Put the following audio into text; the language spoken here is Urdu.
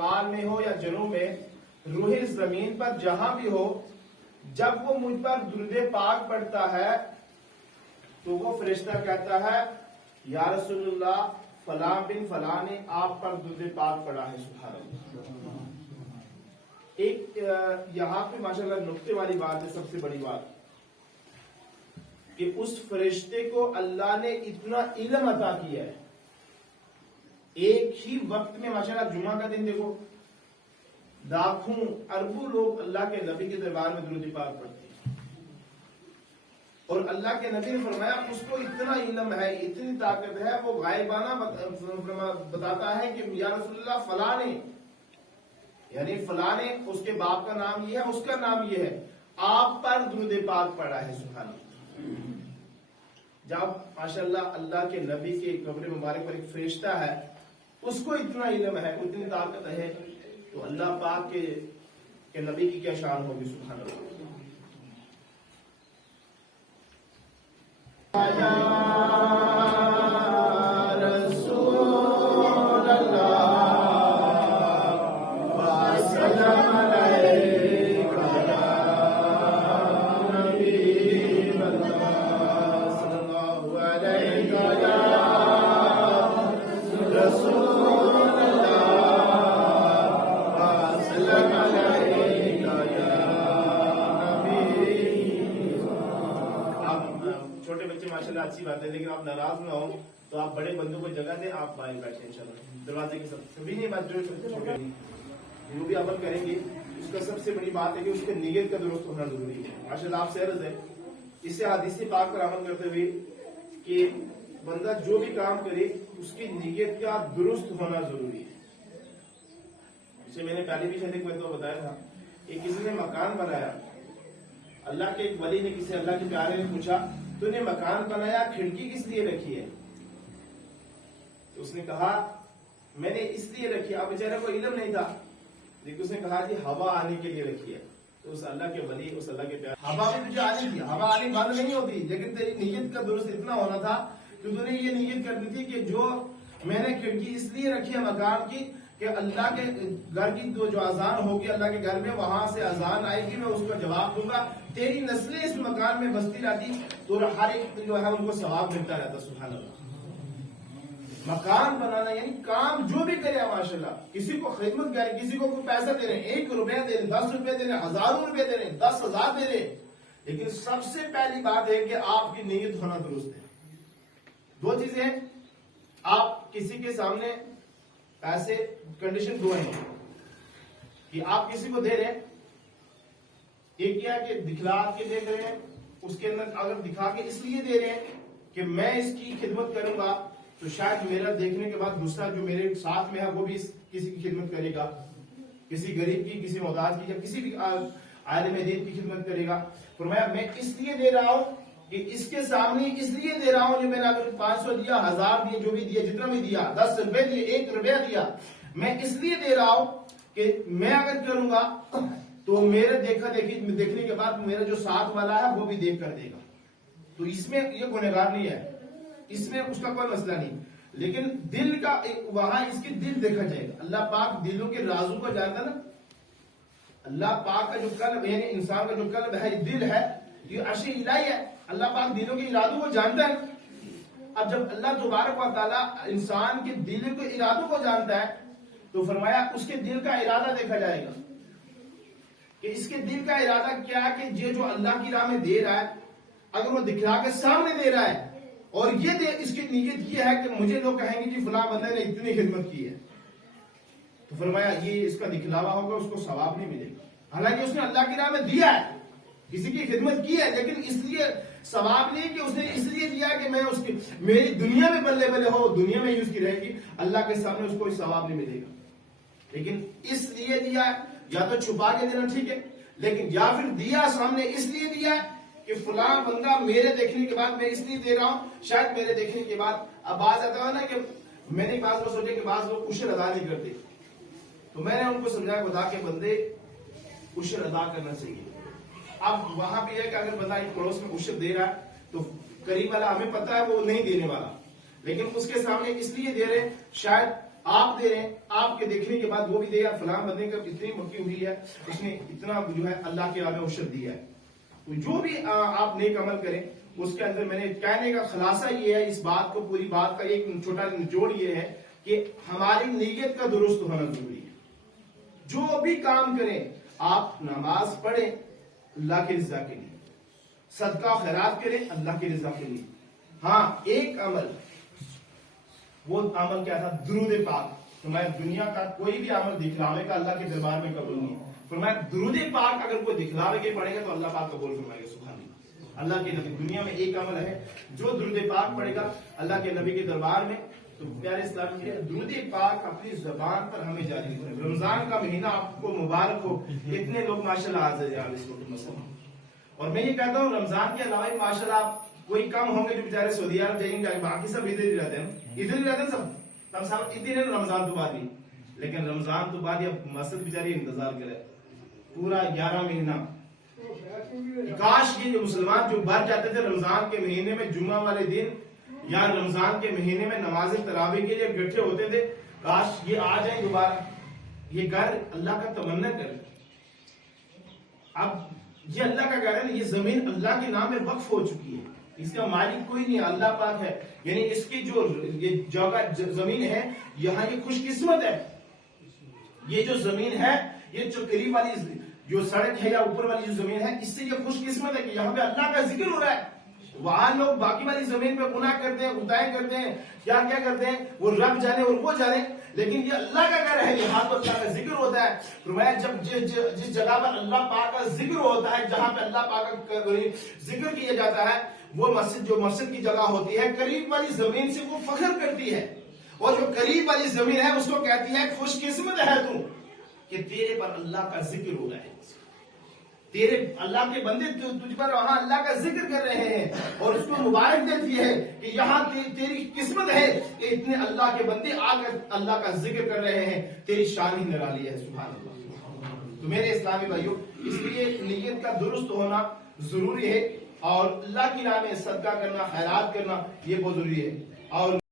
شمال میں ہو یا جنوب میں، روح زمین پر جہاں بھی ہو، جب وہ مجھ پر درود پاک پڑھتا ہے تو وہ فرشتہ کہتا ہے یا رسول اللہ فلاں بن فلاں نے آپ پر درود پاک پڑھا ہے. سبحان اللہ. ایک یہاں پہ ماشاءاللہ نقطے والی بات ہے، سب سے بڑی بات کہ اس فرشتے کو اللہ نے اتنا علم عطا کیا ہے. ایک ہی وقت میں ماشاءاللہ جمعہ کا دن دیکھو، لاکھوں اربوں لوگ اللہ کے نبی کے دربار میں درود پاک پڑھتے ہیں، اور اللہ کے نبی نے فرمایا اس کو اتنا علم ہے، اتنی طاقت ہے، وہ غائبانہ بتاتا ہے کہ یا رسول اللہ فلاں نے، یعنی فلاں نے، اس کے باپ کا نام یہ ہے، اس کا نام یہ ہے، آپ پر درود پاک پڑھا ہے. سبحان اللہ. جب ماشاءاللہ اللہ کے نبی کے قبر مبارک پر ایک فرشتہ ہے، اس کو اتنا علم ہے، اتنی طاقت ہے، تو اللہ پاک کے نبی کی کیا شان ہوگی. سبحان اللہ. چھوٹے بچے ماشاءاللہ اچھی بات ہے، لیکن آپ ناراض نہ ہوں تو آپ بڑے بندوں کو جگہ دیں، آپ باہر بیٹھیں انشاءاللہ دروازے کے ساتھ. کبھی نہیں بات جو چھوٹے جو بھی عمل کریں گے، اس کا سب سے بڑی بات ہے کہ اس کے نیت کا درست ہونا ضروری ہے. ماشاءاللہ آپ سے عرض ہے اس سے حدیث پاک پر عمل کرتے ہوئے کہ بندہ جو بھی کام کرے اس کی نیت کا درست ہونا ضروری ہے. جسے میں نے پہلے بھی شاید ایک مرتبہ بتایا تھا کہ کسی نے مکان بنایا، اللہ کے ایک ولی نے کسی اللہ کے پیارے نے پوچھا تو نے مکان بنایا کھڑکی کس لیے رکھی ہے؟ تو اس نے کہا میں نے اس لیے رکھی. اب بیچارے کو علم نہیں تھا، لیکن اس نے کہا جی ہوا آنے کے لیے رکھی ہے. تو اس اللہ کے ولی، اس اللہ کے پیارے، ہوا بھی تجھے آنی تھی، ہوا آنی بند نہیں ہوتی، لیکن تیری نیت کا درست اتنا ہونا تھا کہ تو نے یہ نیت کرنی تھی کہ جو میں نے کھڑکی اس لیے رکھی ہے مکان کی کہ اللہ کے گھر کی جو اذان ہوگی اللہ کے گھر میں، وہاں سے اذان آئے گی، میں اس کا جواب دوں گا، تیری نسلیں اس مکان میں بستی رہتی تو ہر ایک جو ہے ان کو ثواب ملتا رہتا. سبحان اللہ. مکان بنانا یعنی کام جو بھی کرے ماشاءاللہ، کسی کو خدمت کرے، کسی کو کوئی پیسہ دے رہے ہیں، 1 روپیہ دے رہے ہیں، 10 روپے دے رہے ہیں، ہزاروں روپے دے رہے ہیں، 10,000 دے رہے ہیں، لیکن سب سے پہلی بات ہے کہ آپ کی نیت ہونا درست ہے. 2 چیزیں، آپ کسی کے سامنے پیسے، کنڈیشن 2 ہیں کہ آپ کسی کو دے رہے ہیں، ایک کیا کہ دکھلا کے دے رہے ہیں، اس کے اندر اگر دکھا کے اس لیے دے رہے ہیں کہ میں اس کی خدمت کروں گا تو شاید میرا دیکھنے کے بعد دوسرا جو میرے ساتھ میں ہے وہ بھی کسی کی خدمت کرے گا، کسی غریب کی، کسی محتاج کی، یا کسی بھی عالم دین کی خدمت کرے گا. فرمایا میں اس لیے دے رہا ہوں کہ اس کے سامنے اس لیے دے رہا ہوں کہ میں نے اگر 500 دیا، 1000 دیے، جو بھی دیا، جتنا بھی دیا، 10 روپے دیے، 1 روپیہ دیا، میں اس لیے دے رہا ہوں کہ میں اگر کروں گا تو میرے دیکھنے کے بعد میرا جو ساتھ والا ہے وہ بھی دیکھ کر دے گا. تو اس میں یہ گنہگار نہیں ہے، اس میں اس کا کوئی مسئلہ نہیں، لیکن دل کا وہاں اس کی دل دیکھا جائے گا. اللہ پاک دلوں کے رازوں کو جانتا نا. اللہ پاک کا جو قلب یعنی انسان کا جو قلب ہے، دل ہے، یہ عرش الہی ہے. اللہ پاک دلوں کے ارادوں کو جانتا ہے. اب جب اللہ تبارک و تعالیٰ انسان کے دل کے ارادوں کو جانتا ہے تو فرمایا اس کے دل کا ارادہ دیکھا جائے گا کہ اس کے دل کا ارادہ کیا ہے، کہ یہ جو اللہ کی راہ میں دے رہا ہے، اگر وہ دکھلا کے سامنے دے رہا ہے اور یہ اس کی نیت یہ ہے کہ مجھے لوگ کہیں گے جی فلاں بندے نے اتنی خدمت کی ہے، تو فرمایا یہ اس کا دکھلاوا ہوگا، اس کو ثواب نہیں ملے گا. حالانکہ اس نے اللہ کی راہ میں دیا ہے، کسی کی خدمت کی ہے، لیکن اس لیے ثواب نہیں کہ اس نے اس لیے دیا کہ میں اس کی میری دنیا میں بلے بلے ہو، دنیا میں ہی اس کی رہے گی، اللہ کے سامنے اس کو کوئی ثواب نہیں ملے گا. لیکن اس لیے دیا ہے، یا تو چھپا کے دینا ٹھیک ہے، لیکن یا پھر دیا سامنے اس لیے دیا ہے کہ فلاں بندہ میرے دیکھنے کے بعد میں اس لیے دے رہا ہوں، شاید میرے دیکھنے کے بعد. اب بات آتا ہے نا کہ میں نے بعض لوگ سوچے کہ بعض لوگ عشر ادا نہیں کرتے، تو میں نے ان کو سمجھایا خدا کے بندے عشر ادا کرنا چاہیے. اب وہاں پہ یہ کہ اگر بندہ ایک پڑوس میں عشر دے رہا ہے تو قریب والا ہمیں پتا ہے وہ نہیں دینے والا، لیکن اس کے سامنے اس لیے دے رہے، شاید آپ دے رہے ہیں، آپ کے دیکھنے کے بعد وہ بھی دے یار فلاں بندے کا اتنی مکی ہوئی ہے, اس نے اتنا جو ہے اللہ کے راہ میں اوشر دیا ہے. جو بھی آپ نیک عمل کریں اس کے اندر میں نے کہنے کا خلاصہ یہ ہے, اس بات کو پوری بات کا ایک چھوٹا نچوڑ یہ ہے کہ ہماری نیت کا درست ہونا ضروری ہے. جو بھی کام کریں آپ نماز پڑھیں اللہ کی رضا کے لیے, صدقہ خیرات کریں اللہ کی رضا کے لیے. ہاں ایک عمل, وہ عمل کیا تھا؟ درود پاک. فرمایا دنیا کا کوئی بھی عمل دکھلاوے کا اللہ کے دربار میں قبول نہیں. فرمایا درود پاک اگر کوئی دکھلاوے کے پڑھے گا تو اللہ پاک قبول فرمائے گا. سبحان اللہ. اللہ کے نبی دنیا میں ایک عمل ہے جو درود پاک پڑھے گا اللہ کے نبی کے دربار میں. تو پیارے اسلام کے درود پاک اپنی زبان پر ہمیں جاری کریں. رمضان کا مہینہ آپ کو مبارک ہو. اتنے لوگ ماشاءاللہ حاضر ہیں اس وقت مثلا, اور میں یہ کہتا ہوں رمضان کے علاوہ ماشاءاللہ آپ کوئی کم ہوں گے جو بیچارے سعودی عرب جائیں گے, باقی سب ادھر ہی رہتے ہیں, ادھر ہی رہتے ہیں سب. تب سب اتنے ہیں رمضان تو بعد ہی, لیکن رمضان تو بعد یہ مسجد بیچاری انتظار کرے پورا 11 مہینہ. کاش یہ جو مسلمان جو بھر جاتے تھے رمضان کے مہینے میں جمعہ والے دن یا رمضان کے مہینے میں نماز تراویح کے لیے اکٹھے ہوتے تھے, کاش یہ آ جائیں دوبارہ. یہ گھر اللہ کا تمنا کر, اب یہ اللہ کا گھر ہے, یہ زمین اللہ کے نام میں وقف ہو چکی ہے, اس کا مالک کوئی نہیں, اللہ پاک ہے. یعنی اس کی جو یہ جگہ زمین ہے یہاں یہ خوش قسمت ہے. یہ جو زمین ہے, یہ جو قریب والی جو سڑک ہے یا اوپر والی جو زمین ہے, اس سے یہ خوش قسمت ہے کہ یہاں پہ اللہ کا ذکر ہو رہا ہے. وہاں لوگ باقی والی زمین پہ گناہ کرتے ہیں, خطائیں کرتے ہیں, کیا کیا کرتے ہیں, وہ رب جانے اور وہ جانے. لیکن یہ اللہ کا گھر ہے, یہاں تو اللہ کا ذکر ہوتا ہے. فرمایا جب جس جگہ پر اللہ پاک کا ذکر ہوتا ہے, جہاں پہ اللہ پاک کا ذکر کیا جاتا ہے, وہ مسجد جو مسجد کی جگہ ہوتی ہے قریب والی زمین سے وہ فخر کرتی ہے, اور جو قریب والی زمین ہے اس کو کہتی ہے خوش قسمت ہے تو کہ تیرے پر اللہ کا ذکر ہو رہا ہے. تیرے اللہ کے بندے تجھ پر وہاں اللہ کا ذکر کر رہے ہیں, اور اس کو مبارک دیتی ہے کہ یہاں تیری قسمت ہے کہ اتنے اللہ کے بندے آ کر اللہ کا ذکر کر رہے ہیں, تیری شان ہی نرالی ہے. سبحان اللہ. تو میرے اسلامی بھائیوں, اس لیے نیت کا درست ہونا ضروری ہے, اور اللہ کی راہ میں صدقہ کرنا, خیرات کرنا یہ بہت ضروری ہے. اور